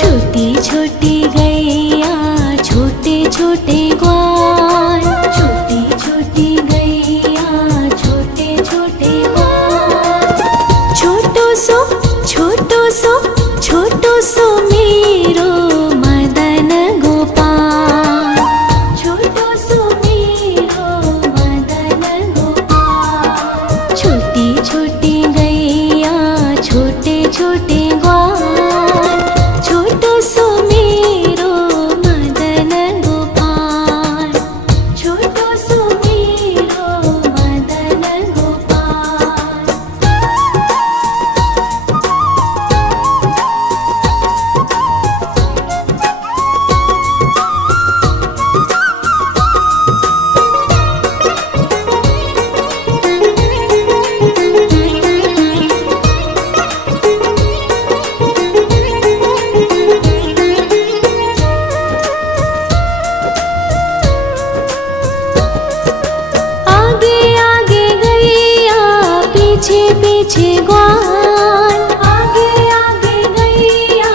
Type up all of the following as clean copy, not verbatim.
छोटी छोटी गैया छोटे छोटे ग्वाल, छोटी छोटी गैया छोटे छोटे ग्वाल। छोटो सो छोटो सो छोटो सो मेरो मदन गोपाल, छोटो सो मेरो मदन गोपाल। छोटी छोटी गैया छोटे छोटे ग्वाल, छोटो सो मेरो मदन गोपाल, छोटो सो मेरो मदन गोपाल। पीछे पीछे ग्वाल, आगे आगे गैया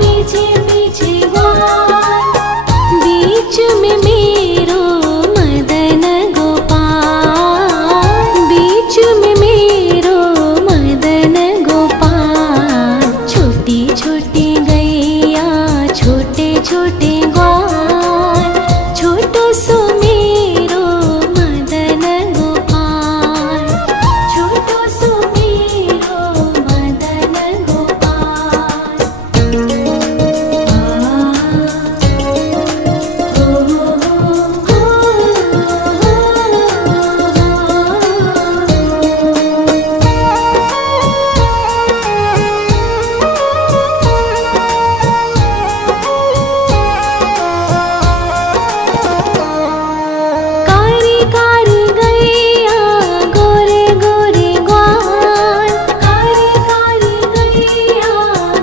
पीछे पीछे ग्वाल। बीच में मेरो मदन गोपाल, बीच में मेरो मदन गोपाल। छोटी छोटी गैया छोटे छोटे ग्वाल, छोटो सो मेरो मदन गोपाल, छोटो सो मेरो मदन गोपाल। कारी कारी गैया गोरे गोरे ग्वाल, कारी कारी गैया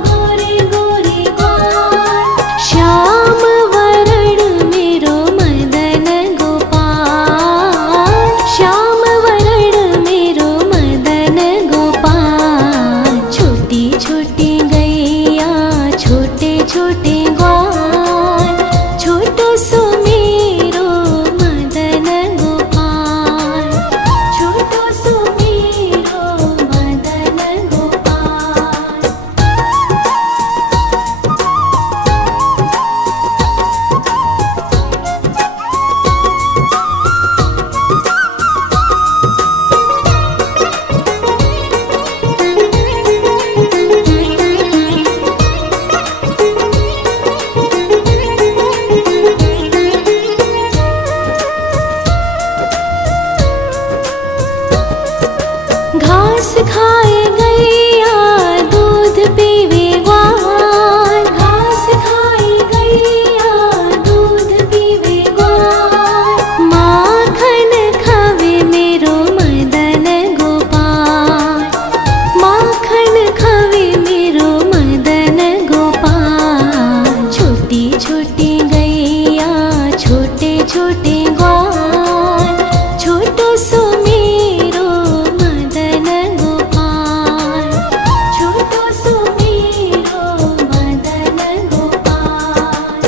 गोरे गोरे ग्वाल। श्याम वरण मेरो मदन गोपाल, श्याम वरण मेरो मदन गोपाल। छोटी छोटी गैया छोटे छोटे ग्वाल, छोटो सो मेरो मदन गोपाल, छोटो सो मेरो मदन गोपाल। घास खाए गैया दूध पीवे ग्वाल, घास खाए गैया दूध पीवे ग्वाल। माखन खावे मेरो मदन गोपाल, माखन खावे मेरो मदन गोपाल। छोटी छोटी गैया छोटे छोटे ग्वाल, छोटो सो मेरो मदन गोपाल, छोटो सो मेरो मदन गोपाल।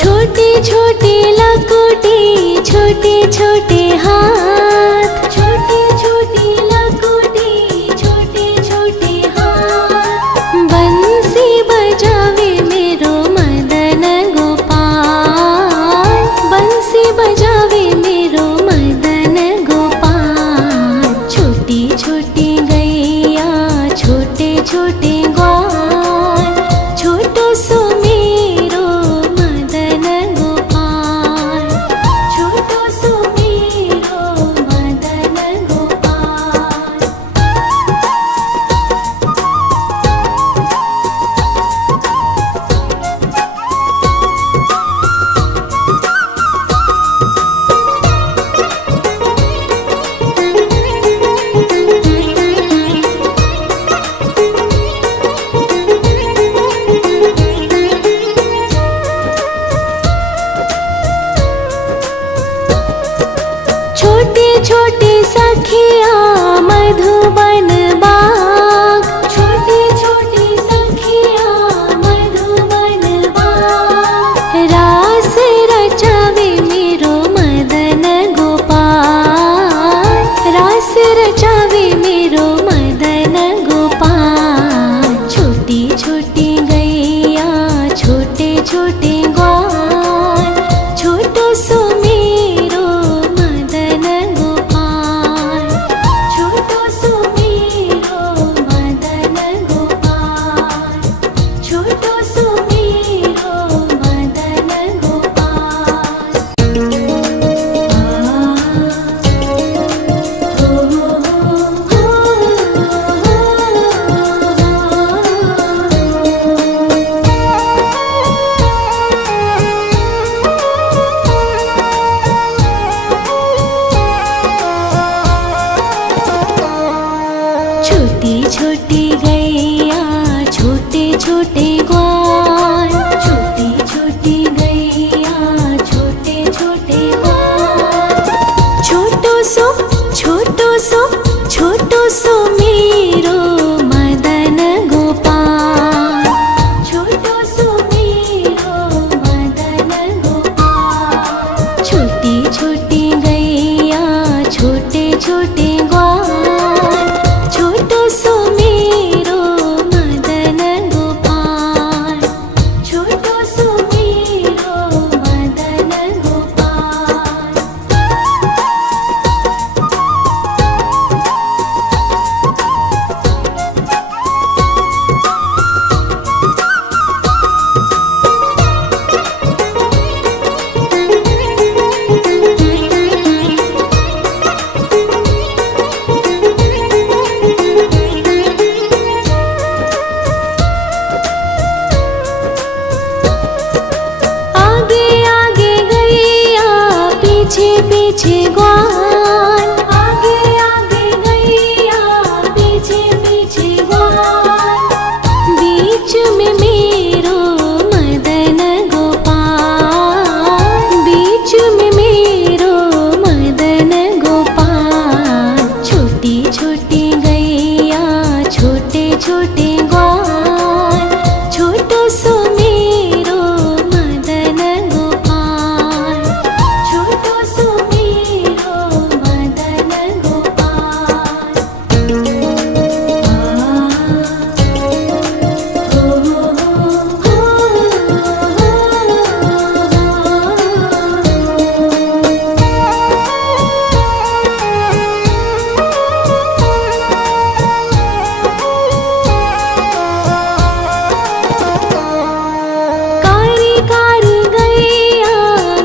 छोटी छोटी लकुटी छोटे छोटे हाथ, छोटी छोटी लकुटी छोटे छोटे हाथ। बंसी बजावे मेरो मदन गोपाल, बंसी बजावे मेरो मदन गोपाल। छोटी छोटी गैया छोटे छोटे ग्वाल, छोटो सो मेरो मदन गोपाल, छोटी छोटी सखिया मधुबन बाग, छोटी छोटी सखिया मधुबन बाग। रास रचावे मेरो मदन गोपाल, रास रचावे मेरो मदन गोपाल। छोटी छोटी गैया छोटे छोटे ग्वाल, छोटो सो मेरो मदन गोपाल, छोटो सो मेरो मदन गोपाल, छोटो सो मेरो मदन गोपाल। छोटी छोटी गैया छोटे छोटे ग्वाल, छोटी छोटी गैया छोटे छोटे ग्वाल। छोटो सो छोटो सो मेरो मदन गोपाल, छोटो सो मेरो मदन गोपाल। छोटी छोटी गैया छोटे छोटे ग्वाल, छोटो सो मेरो मदन गोपाल, छोटो सो मेरो मदन गोपाल। आगे आगे गैया पीछे पीछे ग्वाल, आगे आगे गैया पीछे पीछे ग्वाल। बीच में मेरो मदन गोपाल, बीच में मेरो मदन गोपाल। छोटी छोटी गैया छोटे छोटे ग्वाल, छोटो सो मेरो मदन गोपाल, छोटो सो मेरो मदन गोपाल। कारी कारी गैया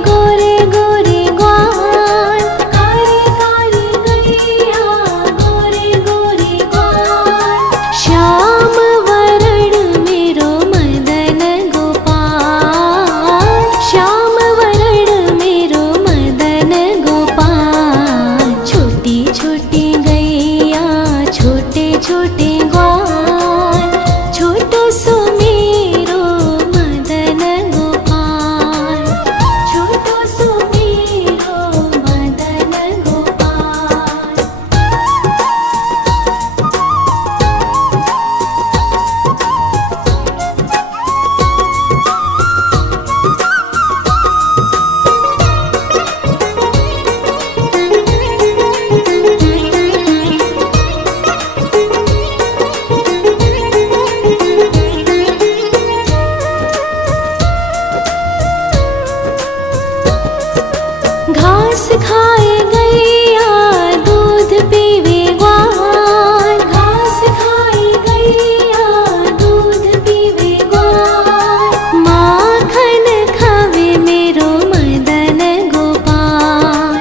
गोरे गोरे ग्वाल, कारी कारी गैया गोरे गोरे ग्वाल। श्याम वरण मेरो मदन गोपाल, श्याम वरण मेरो मदन गोपाल। छोटी छोटी गैया छोटे छोटे ग्वाल, छोटो सो मेरो मदन गोपाल, छोटो सो मेरो मदन गोपाल। घास खाए गैया दूध पीवे ग्वाल, घास खाए गैया दूध पीवे ग्वाल। माखन खावे मेरो मदन गोपाल,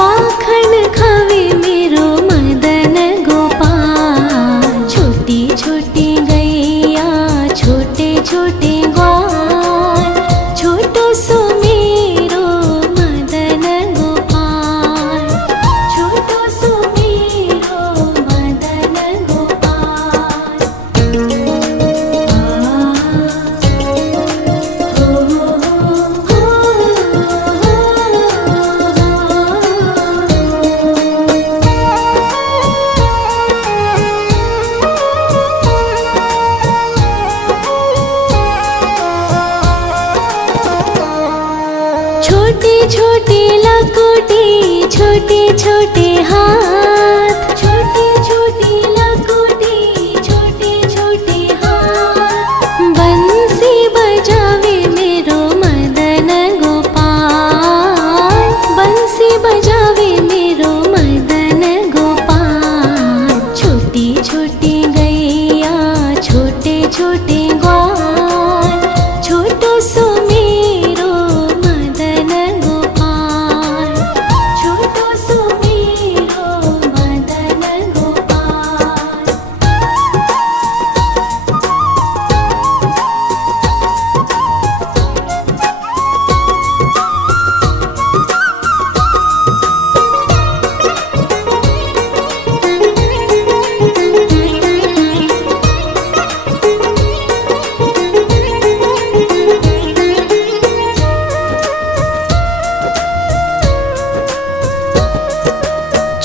माखन खावे मेरो मदन गोपाल। छोटी छोटी गैया छोटे छोटे ग्वाल, छोटो सो मेरो मदन गोपाल, छोटे छोटे लकोटी छोटे छोटे हाथ, छोटे छोटे लकोटी छोटे छोटे हाथ। बंसी बजावे मेरो मदन गोपाल, बंसी बजावे मेरो मदन गोपाल। छोटी छोटी गैया छोटे छोटे ग्वाल, छोटो सो मेरो मदन गोपाल, छोटो सो मेरो मदन गोपाल।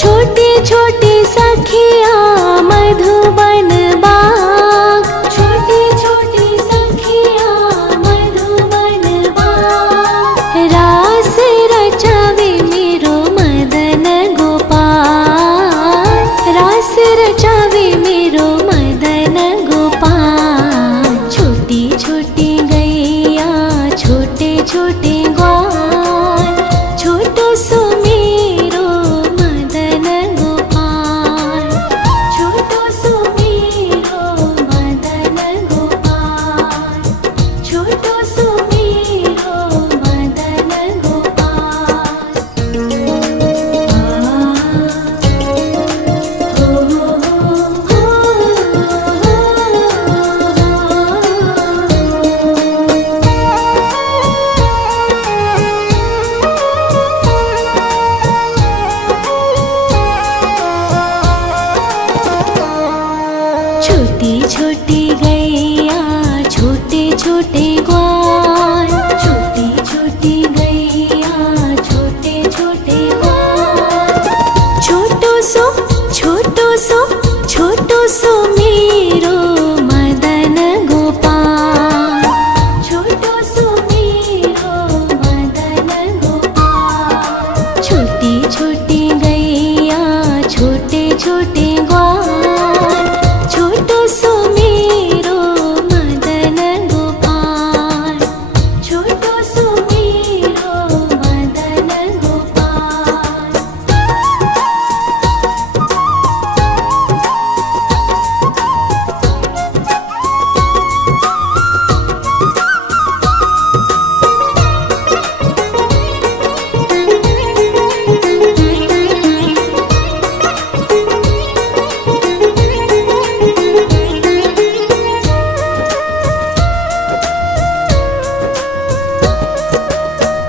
छोटे छोटे सखिया मधुबन बाग, छोटे छोटे सखिया मधुबन बाग। रास रचावे मेरो मदन गोपाल, रास रचावे मेरो मदन गोपाल। छोटी छोटी गैया छोटे छोटे ग्वाल, छोटो सो मेरो मदन गोपाल, छोटो सो मेरो मदन गोपाल, छोटो सो मेरो मदन गोपाल। छोटी छोटी गैया छोटे छोटे ग्वाल, छोटी छोटी गैया छोटे छोटे ग्वाल। छोटो सो छोटो सो छोटो सो मेरो मदन गोपाल, छोटो सो मेरो मदन गोपाल। छोटी छोटी गैया छोटे छोटे ग्वाल, छोटो सो मेरो मदन गोपाल, छोटो सो मेरो मदन गोपाल।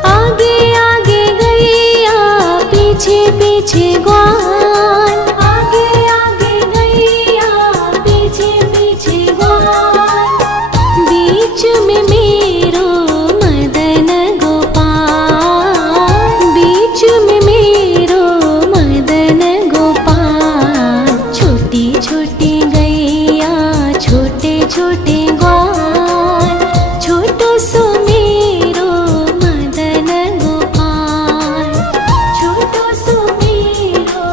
आगे आगे गैया पीछे पीछे ग्वाल, आगे आगे गैया पीछे पीछे ग्वाल। बीच में मेरो मदन गोपाल, बीच में मेरो मदन गोपाल। छोटी छोटी गैया छोटे छोटे ग्वाल, छोटो सो मेरो मदन गोपाल, छोटो सो मेरो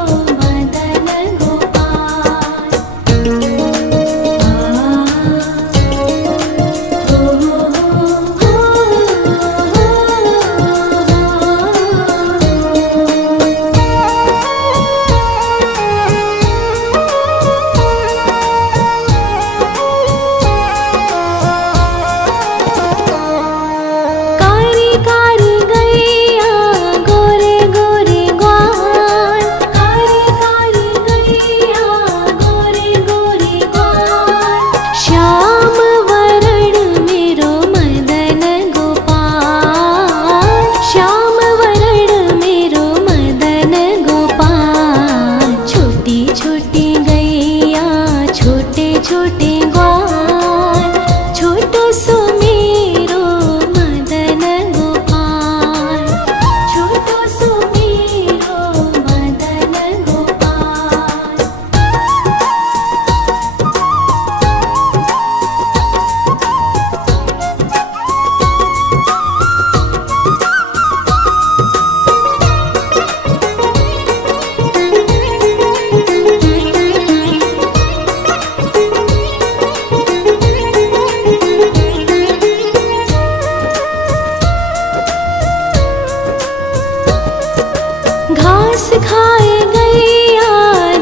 घास खाए गैया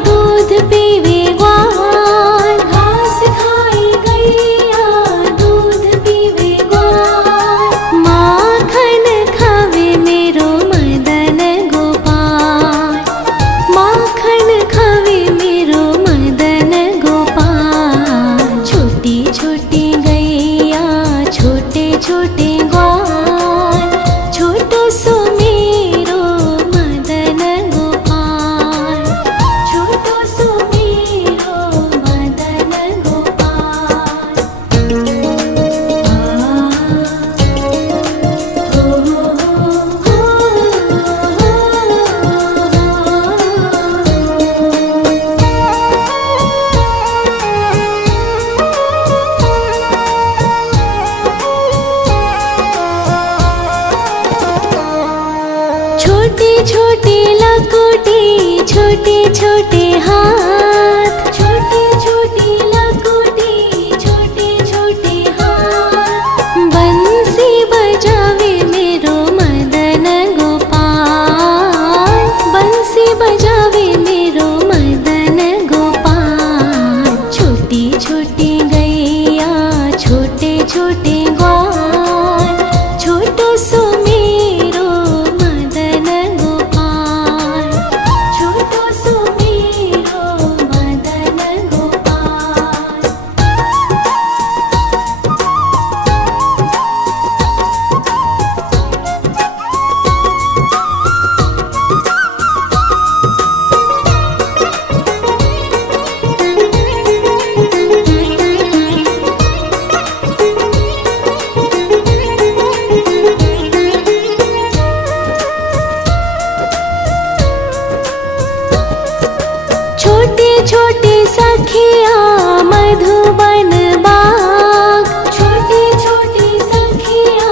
दूध पीवे ग्वाल, घास खाए गैया दूध पीवे ग्वाल। माखन खावे मेरो मदन गोपाल, माखन खावे मेरो मदन गोपाल। छोटी छोटी गैया छोटे छोटे ग्वाल, छोटो सो मेरो मदन गोपाल, छोटो सो मेरो मदन गोपाल। छोटी छोटी लकोटी छोटे छोटे हाथ, छोटी छोटी लकोटी छोटे छोटे हाथ। बंसी बजावे मेरो मदन गोपाल, बंसी बजावे मेरो मदन गोपाल। छोटी छोटी गैया छोटे छोटे ग्वाल, छोटो सो मेरो मदन गोपाल, छोटो सो मेरो मदन गोपाल। छोटे छोटे सखिया मधुबन बाग, छोटे छोटे सखिया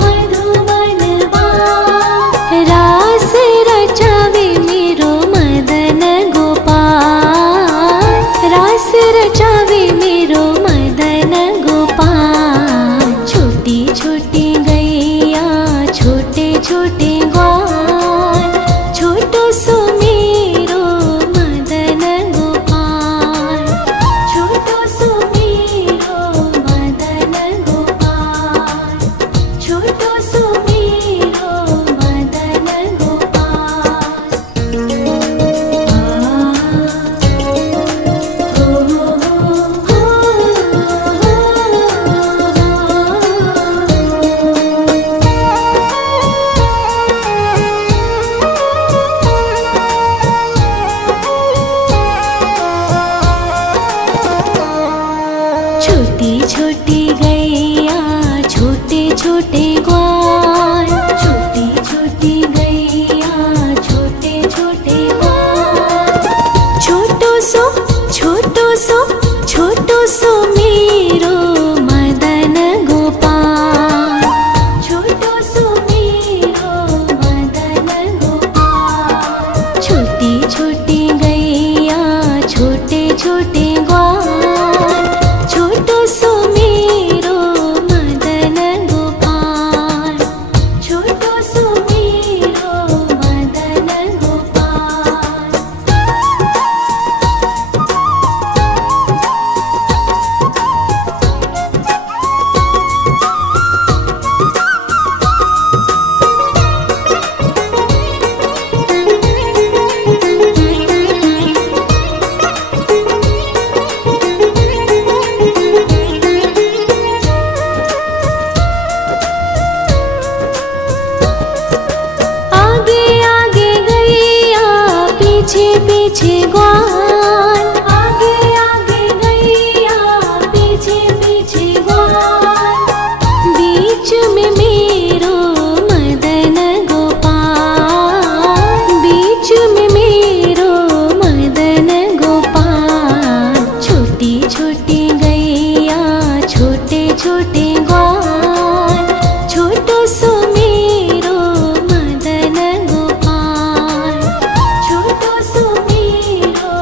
मधुबन बाग। रास रचावे मेरो मदन गोपाल, रास रचावे मेरो मदन गोपाल। छोटी छोटी गैया छोटे छोटे ग्वाल, छोटो सो मेरो मदन गोपाल, छोटो सो मेरो मदन गोपाल, छोटो सो मेरो मदन गोपाल। छोटी छोटी गैया छोटे छोटे ग्वाल, छोटी छोटी गैया छोटे छोटे ग्वाल। छोटो सो छोटो सो छोटो सो मेरो मदन गोपाल, छोटो सो मेरो मदन गोपाल। छोटी छोटी गैया छोटे छोटे ग्वाल, छोटो सो मेरो मदन गोपाल, छोटो सो मेरो मदन गोपाल। आगे आगे गैया पीछे पीछे ग्वाल, आगे आगे गैया पीछे पीछे ग्वाल। बीच में मेरो मदन गोपाल, बीच में मेरो मदन गोपाल। छोटी छोटी गैया छोटे छोटे ग्वाल, छोटो सो मेरो मदन गोपाल, छोटो सो मेरो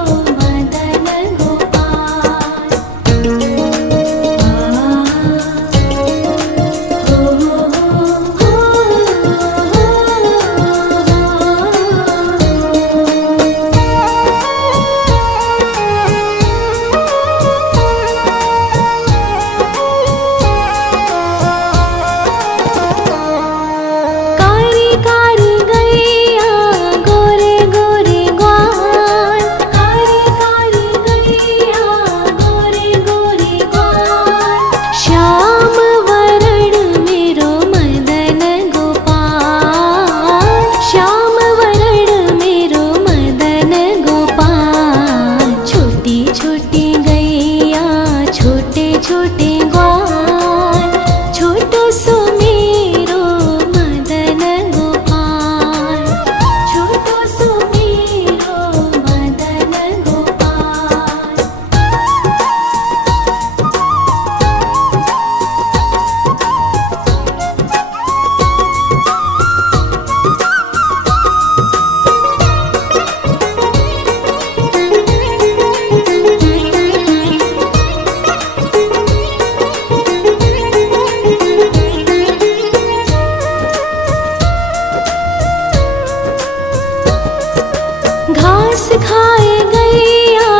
खाए गैया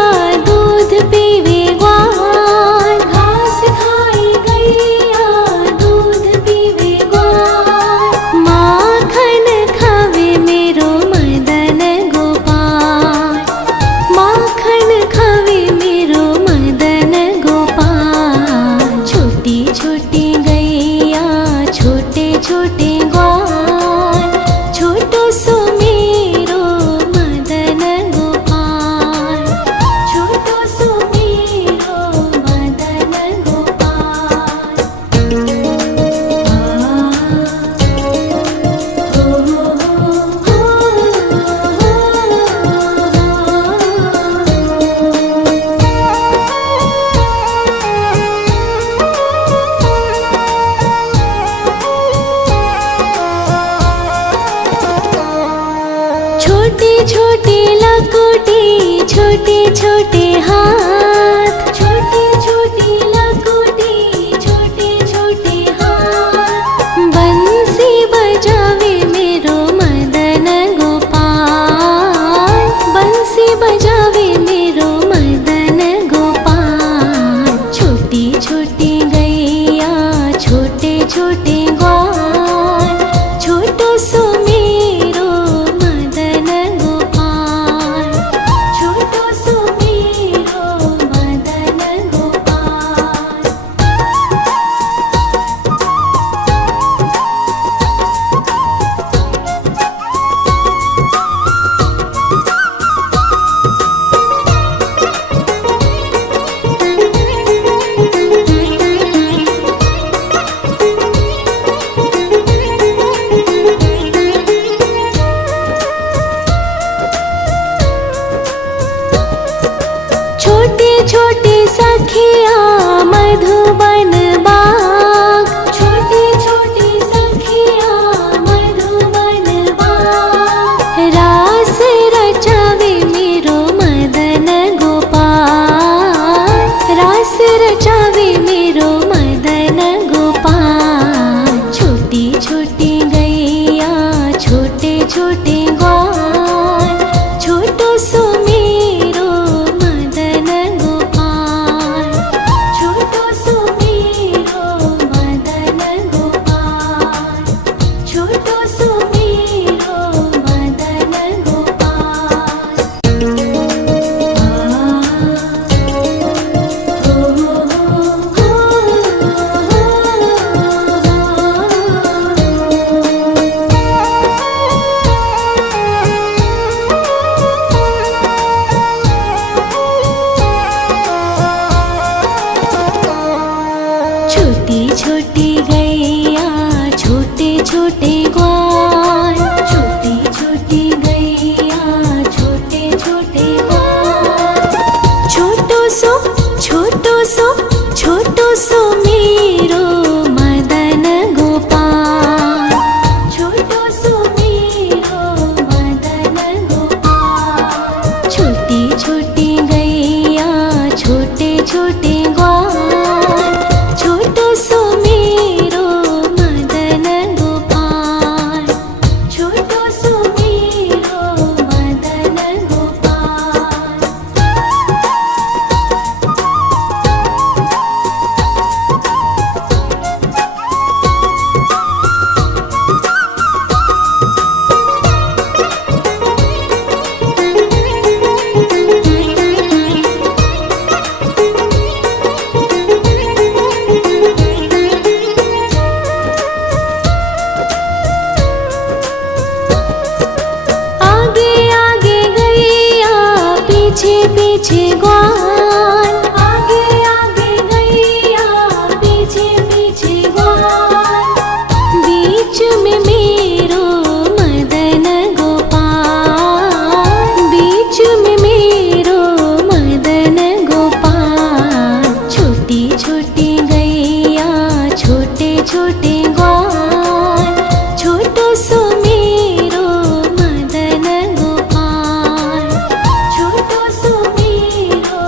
दूध पीवे ग्वाल, घास खाए गैया दूध पीवे ग्वाल। माखन खावे मेरो मदन गोपाल, माखन खावे मेरो मदन गोपाल। छोटी छोटी गैया छोटे छोटे ग्वाल, छोटो सो मेरो मदन गोपाल, छोटो सो मेरो मदन गोपाल। छोटी छोटी लकुटी छोटे छोटे हाथ, छोटी छोटी लकुटी छोटे छोटे हाथ। बंसी बजावे मेरो मदन गोपाल, बंसी बजावे मेरो मदन गोपाल। छोटी छोटी गैया छोटे छोटे ग्वाल, छोटो सो मेरो मदन गोपाल, छोटो सो मेरो मदन गोपाल। छोटे छोटे सखिया मधुबन बाग, छोटे छोटे सखिया मधुबन बाग। रास रचावे मेरो मदन गोपाल, रास रचावे मेरो मदन गोपाल। छोटी छोटी गैया छोटे छोटे ग्वाल, छोटो सो मेरो मदन गोपाल, छोटो सो मेरो मदन गोपाल, छोटो सो मेरो मदन गोपाल। छोटी छोटी गैया छोटे छोटे ग्वाल, छोटी छोटी गैया छोटे छोटे ग्वाल। छोटो सो छोटो सो छोटो सो मेरो मदन गोपाल, छोटो सो मेरो मदन गोपाल। छोटी छोटी गैया छोटे छोटे ग्वाल, छोटो सो मेरो मदन गोपाल, छोटो सो मेरो मदन गोपाल। आगे आगे गैया पीछे पीछे ग्वाल, आगे आगे गैया पीछे पीछे ग्वाल। बीच में मेरो मदन गोपाल, बीच में मेरो मदन गोपाल। छोटी छोटी गैया छोटे छोटे ग्वाल, छोटो सो मेरो मदन गोपाल, छोटो सो मेरो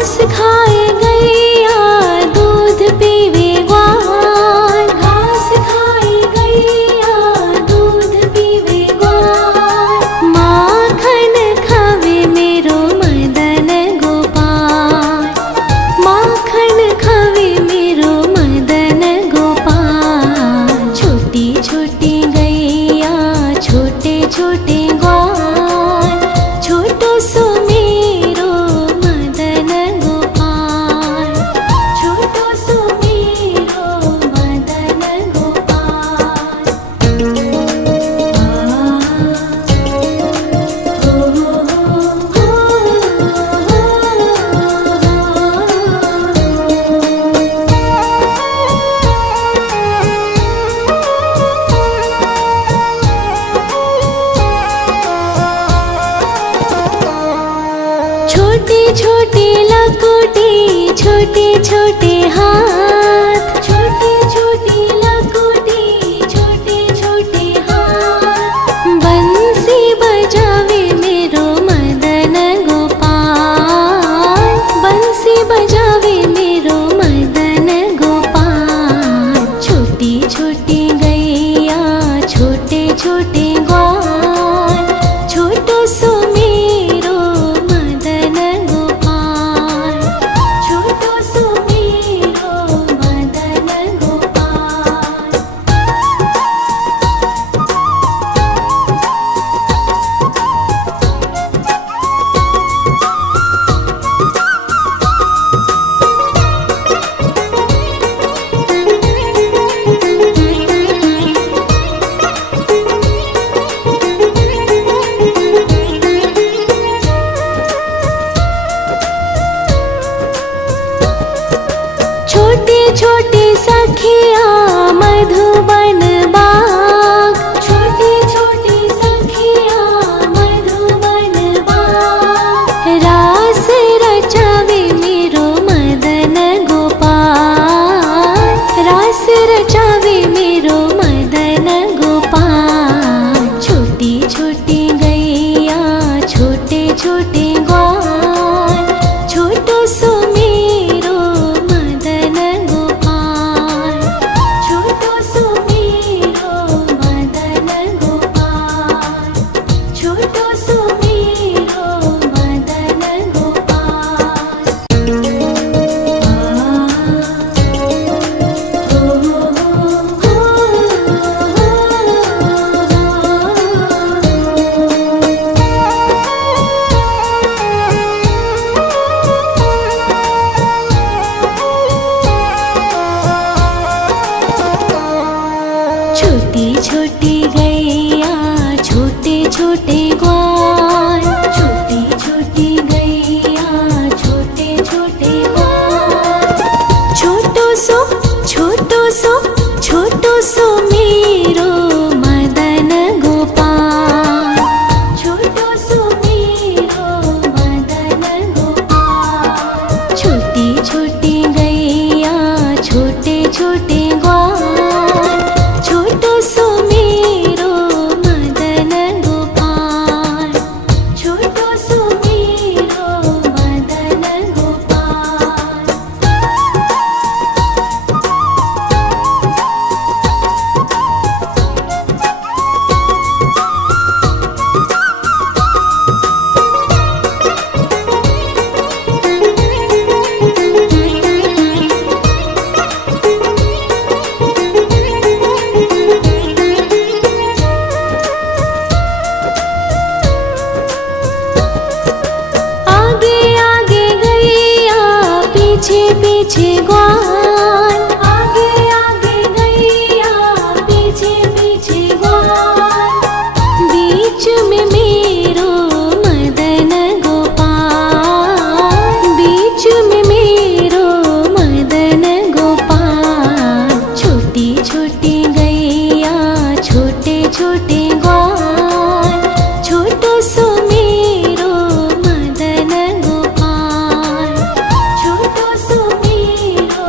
घास खाए गैया दूध पीवे ग्वाल, घास खाए गैया दूध पीवे ग्वाल। माखन खावे मेरो मदन गोपाल, माखन खावे मेरो मदन गोपाल। छोटी छोटी गैया छोटे छोटे ग्वाल, छोटो सो मेरो मदन गोपाल, छोटो सो मेरो मदन गोपाल। छोटी छोटी लकुटी छोटे छोटे हाथ, छोटी छोटी लकुटी छोटे छोटे हाथ। बंसी बजावे मेरो मदन गोपाल, बंसी बजावे मेरो मदन गोपाल। छोटी छोटी गैया छोटे छोटे ग्वाल, छोटो सो मेरो मदन गोपाल, छोटो सो मेरो मदन गोपाल। छोटी छोटी सखिया मधुबन बाग, छोटी छोटी सखिया मधुबन बाग। रास रचावे मेरो मदन गोपाल, रास रचावे मेरो मदन गोपाल। छोटी छोटी गैया छोटे छोटे ग्वाल, छोटो सो मेरो मदन गोपाल, छोटो सो मेरो मदन गोपाल, छोटो सो मेरो मदन गोपाल। छोटी छोटी गैया छोटे छोटे ग्वाल, छोटी छोटी गैया छोटे छोटे ग्वाल। छोटो सो छोटो सो छोटो सो मेरो मदन गोपाल, छोटो सो मेरो मदन गोपाल। छोटी छोटी गैया छोटे छोटे ग्वाल, छोटो सो मेरो मदन गोपाल, छोटो सो मेरो मदन गोपाल। आगे आगे गैया पीछे पीछे ग्वाल, आगे आगे गैया पीछे पीछे ग्वाल। बीच में मेरो मदन गोपाल, बीच में मेरो मदन गोपाल। छोटी छोटी गैया छोटे छोटे ग्वाल, छोटो सो मेरो मदन गोपाल, छोटो सो मेरो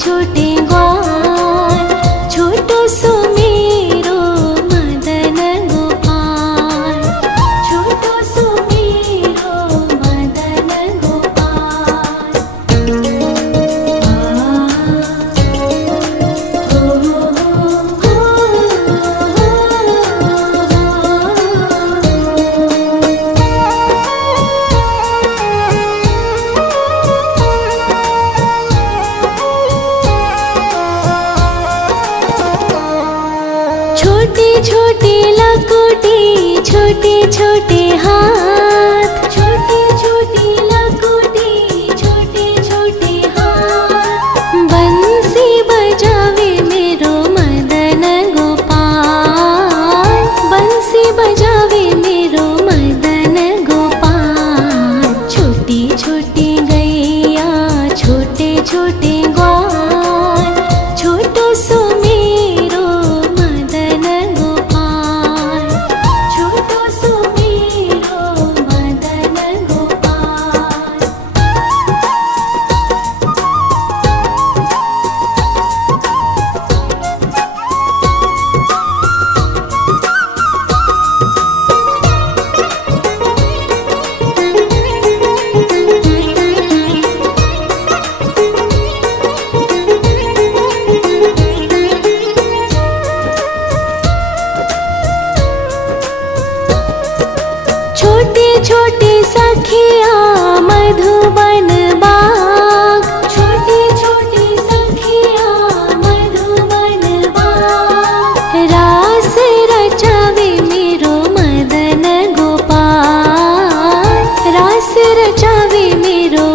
छोटे ग्वाल, छोटो सो मेरो मदन गोपाल, छोटो सो मेरो मदन गोपाल। छोटी छोटी लकुटी, छोटे छोटे हाथ, छोटी छोटी लकुटी, छोटे छोटे हाथ। बंसी बजावे मेरो मदन गोपाल, बंसी बजावे मेरो मदन गोपाल। छोटी छोटी गैया, छोटे छोटे ग्वाल, छोटो सो मेरो मदन गोपाल, छोटो सो मेरो मदन गोपाल। छोटे छोटे सखिया मधुबन बाग, छोटे छोटे सखिया मधुबन बाग। रास रचावे मेरो मदन गोपाल, रास रचावे मेरो